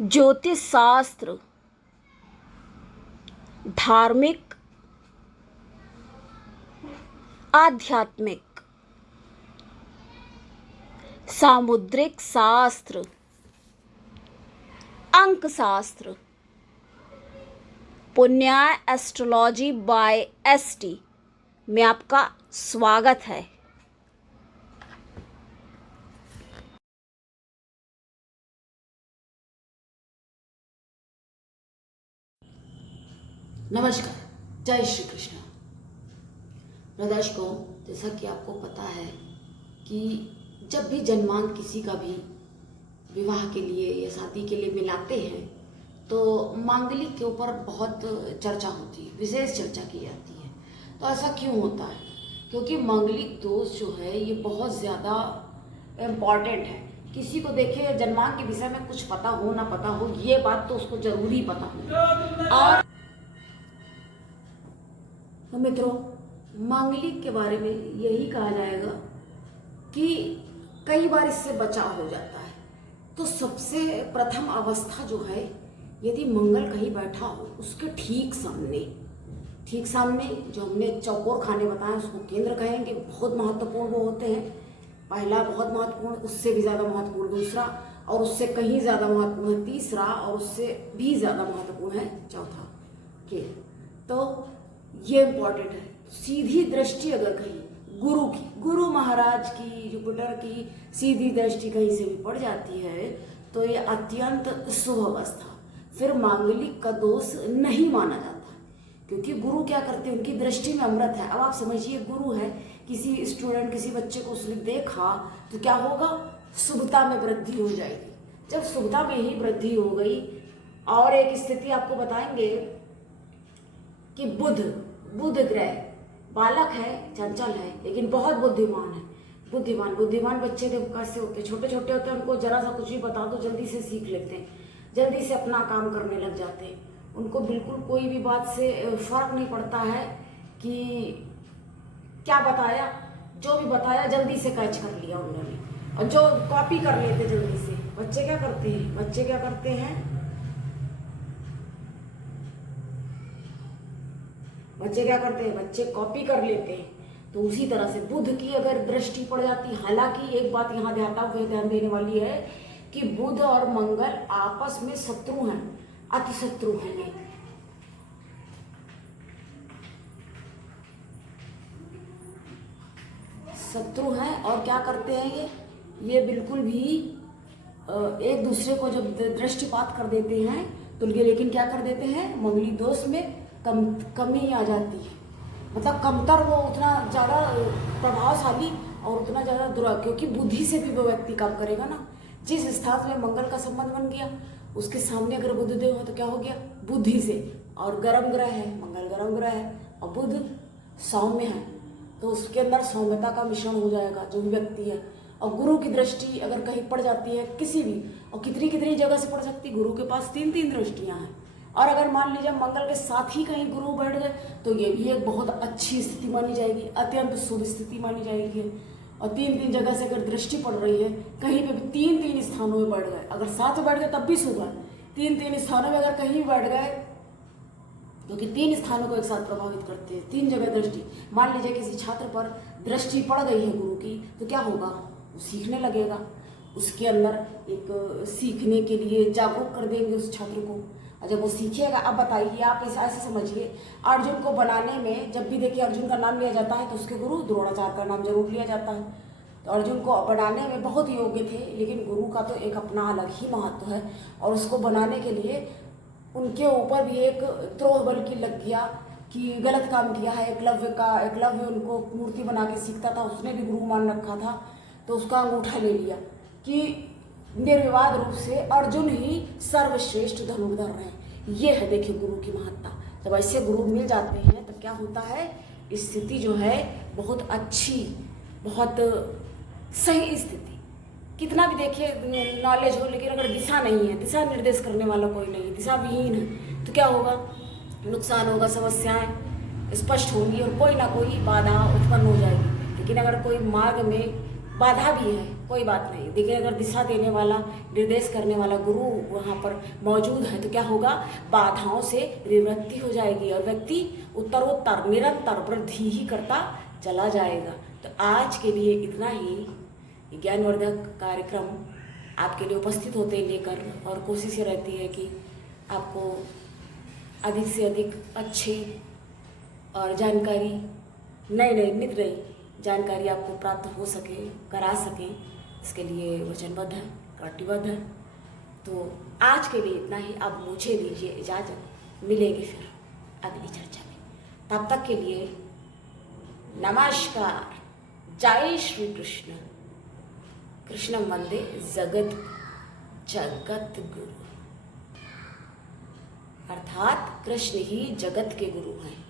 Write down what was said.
ज्योतिष शास्त्र, धार्मिक, आध्यात्मिक, सामुद्रिक शास्त्र, अंक शास्त्र, पुण्याय एस्ट्रोलॉजी बाय एसटी में आपका स्वागत है। नमस्कार, जय श्री कृष्ण। दर्शकों, जैसा कि आपको पता है कि जब भी जन्मांक किसी का भी विवाह के लिए या शादी के लिए मिलाते हैं तो मांगलिक के ऊपर बहुत चर्चा होती है, विशेष चर्चा की जाती है। तो ऐसा क्यों होता है? क्योंकि मांगलिक दोष जो है ये बहुत ज़्यादा इम्पॉर्टेंट है। किसी को देखे जन्मांक के विषय में कुछ पता हो ना पता हो, ये बात तो उसको जरूरी पता हो। और तो मित्रों, मांगलिक के बारे में यही कहा जाएगा कि कई बार इससे बचाव हो जाता है। तो सबसे प्रथम अवस्था जो है, यदि मंगल कहीं बैठा हो उसके ठीक सामने जो हमने चौकोर खाने बताए उसको केंद्र कहेंगे। बहुत महत्वपूर्ण वो होते हैं। पहला बहुत महत्वपूर्ण, उससे भी ज़्यादा महत्वपूर्ण दूसरा, और उससे कहीं ज़्यादा महत्वपूर्ण है तीसरा, और उससे भी ज़्यादा महत्वपूर्ण है चौथा केंद्र। तो ये इम्पॉर्टेंट है। सीधी दृष्टि अगर कहीं गुरु की, गुरु महाराज की, जुपिटर की सीधी दृष्टि कहीं से भी पड़ जाती है तो ये अत्यंत शुभ अवस्था, फिर मांगलिक का दोष नहीं माना जाता। क्योंकि गुरु क्या करते हैं, उनकी दृष्टि में अमृत है। अब आप समझिए, गुरु है, किसी स्टूडेंट, किसी बच्चे को उसने देखा तो क्या होगा, शुभता में वृद्धि हो जाएगी। जब शुभता में ही वृद्धि हो गई, और एक स्थिति आपको बताएंगे कि बुध ग्रह बालक है, चंचल है, लेकिन बहुत बुद्धिमान है। बुद्धिमान बच्चे कैसे होते हैं? छोटे छोटे होते हैं, उनको जरा सा कुछ भी बता दो जल्दी से सीख लेते हैं, जल्दी से अपना काम करने लग जाते हैं। उनको बिल्कुल कोई भी बात से फर्क नहीं पड़ता है कि क्या बताया, जो भी बताया जल्दी से कैच कर लिया उन्होंने, और जो कॉपी कर लेते जल्दी से। बच्चे क्या करते हैं, बच्चे कॉपी कर लेते हैं। तो उसी तरह से बुध की अगर दृष्टि पड़ जाती, हालांकि एक बात यहाँ ध्यान देने वाली है कि बुध और मंगल आपस में शत्रु हैं, अति शत्रु हैं। ये शत्रु हैं और क्या करते हैं, ये बिल्कुल भी एक दूसरे को जब दृष्टिपात कर देते हैं तो ये, लेकिन क्या कर देते हैं, मंगली दोष में कमी आ जाती है। मतलब कमतर, वो उतना ज़्यादा प्रभावशाली और उतना ज़्यादा दुरा, क्योंकि बुद्धि से भी वो व्यक्ति काम करेगा ना। जिस स्थान में मंगल का संबंध बन गया उसके सामने अगर बुधदेव हो तो क्या हो गया, बुद्धि से। और गर्म ग्रह है, मंगल गर्म ग्रह है और बुध सौम्य है, तो उसके अंदर सौम्यता का मिश्रण हो जाएगा जो भी व्यक्ति है। और गुरु की दृष्टि अगर कहीं पड़ जाती है किसी भी, और कितनी कितनी जगह से पड़ सकती, गुरु के पास 3 दृष्टियां हैं। और अगर मान लीजिए मंगल के साथ ही कहीं गुरु बैठ गए तो ये भी एक बहुत अच्छी स्थिति मानी जाएगी, अत्यंत शुभ स्थिति मानी जाएगी। और 3 जगह से अगर दृष्टि पड़ रही है, कहीं पे भी 3 स्थानों में बैठ गए, अगर साथ में बैठ गए तब भी शुभ है। 3 स्थानों में अगर कहीं भी बैठ गए, क्योंकि 3 स्थानों को एक साथ प्रभावित करते हैं, 3 जगह दृष्टि। मान लीजिए किसी छात्र पर दृष्टि पड़ गई है गुरु की, तो क्या होगा, वो सीखने लगेगा। उसके अंदर एक सीखने के लिए जागरूक कर देंगे उस छात्र को, और जब वो सीखेगा। अब बताइए, आप ऐसे समझिए, अर्जुन को बनाने में जब भी देखिए अर्जुन का नाम लिया जाता है तो उसके गुरु द्रोणाचार्य का नाम जरूर लिया जाता है। तो अर्जुन को बनाने में बहुत योग्य थे, लेकिन गुरु का तो एक अपना अलग ही महत्व है। और उसको बनाने के लिए उनके ऊपर भी एक द्रोह बल की लग गया कि गलत काम किया है। एकलव्य उनको मूर्ति बना के सीखता था, उसने भी गुरु मान रखा था, तो उसका अंगूठा ले लिया कि निर्विवाद रूप से अर्जुन ही सर्वश्रेष्ठ धनुर्धर हैं। ये है देखिए गुरु की महत्ता। जब ऐसे गुरु मिल जाते हैं तब क्या होता है, स्थिति जो है बहुत अच्छी, बहुत सही स्थिति। कितना भी देखिए नॉलेज हो, लेकिन अगर दिशा नहीं है, दिशा निर्देश करने वाला कोई नहीं, दिशा विहीन है, तो क्या होगा, नुकसान होगा, समस्याएं स्पष्ट होंगी और कोई ना कोई बाधा उत्पन्न हो जाएगी। लेकिन अगर कोई मार्ग में बाधा भी है, कोई बात नहीं। देखिए अगर दिशा देने वाला, निर्देश करने वाला गुरु वहाँ पर मौजूद है तो क्या होगा, बाधाओं से निवृत्ति हो जाएगी और व्यक्ति उत्तरोत्तर निरंतर वृद्धि ही करता चला जाएगा। तो आज के लिए इतना ही। ज्ञानवर्धक कार्यक्रम आपके लिए उपस्थित होते लेकर, और कोशिश ये रहती है कि आपको अधिक से अधिक अच्छे और जानकारी, नई नित नई जानकारी आपको प्राप्त हो सके, करा सकें, इसके लिए वचनबद्ध है, कटिबद्ध है। तो आज के लिए इतना ही। अब मुझे दीजिए इजाज़त, मिलेंगे फिर अगली चर्चा में। तब तक के लिए नमस्कार। जय श्री कृष्ण। कृष्णं वंदे जगत गुरु, अर्थात कृष्ण ही जगत के गुरु हैं।